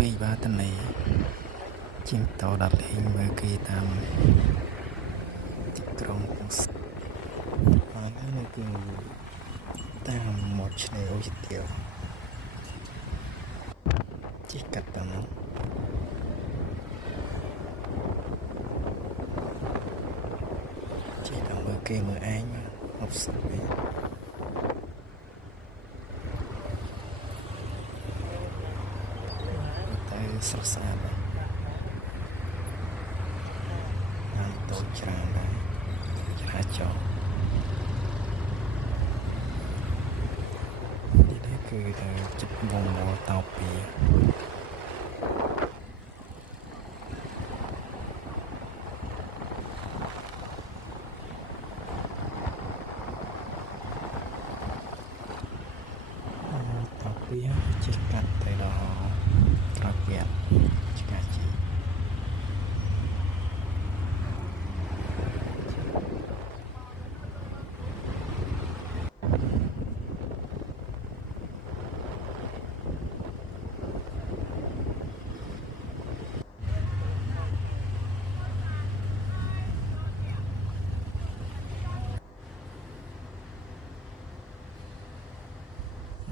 ពីបាតនីជាងតដល់លេងមើលគេតាមទីក្រុងហើយនេះគឺតាមមាត់ឆ្នេរអូជាទៀវជិះកាត់តាមនោះជិះតាមមើលគេមើលឯងអបស្រីតែស្រស់ស្អាតតាមតូចច្រើនដែរចរាចរណ៍ទីនេះគឺទៅចិត្តវងមលតោពីជិះកាត់ទៅដល់ត្រកៀតឆ្កាជី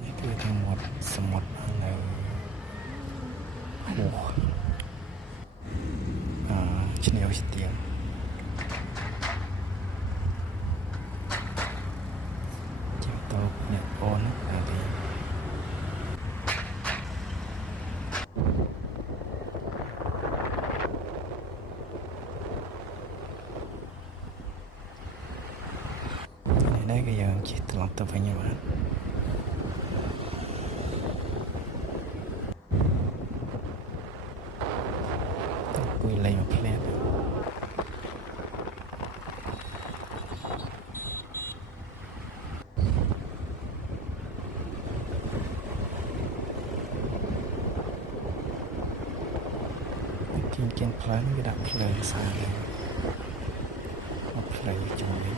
នេះគឺទាំងមាត់សមុទ្រនៅឆ្នេរអូជាទៀវជាតោកអ្នកអូនហើយនេះគឺយើងជិះត្រឡប់ទៅវិញបាទគួយលេងមកផ្លែជាងផ្លែវាដាក់ភ្លើងស្អាតមកផ្លែជំវិញ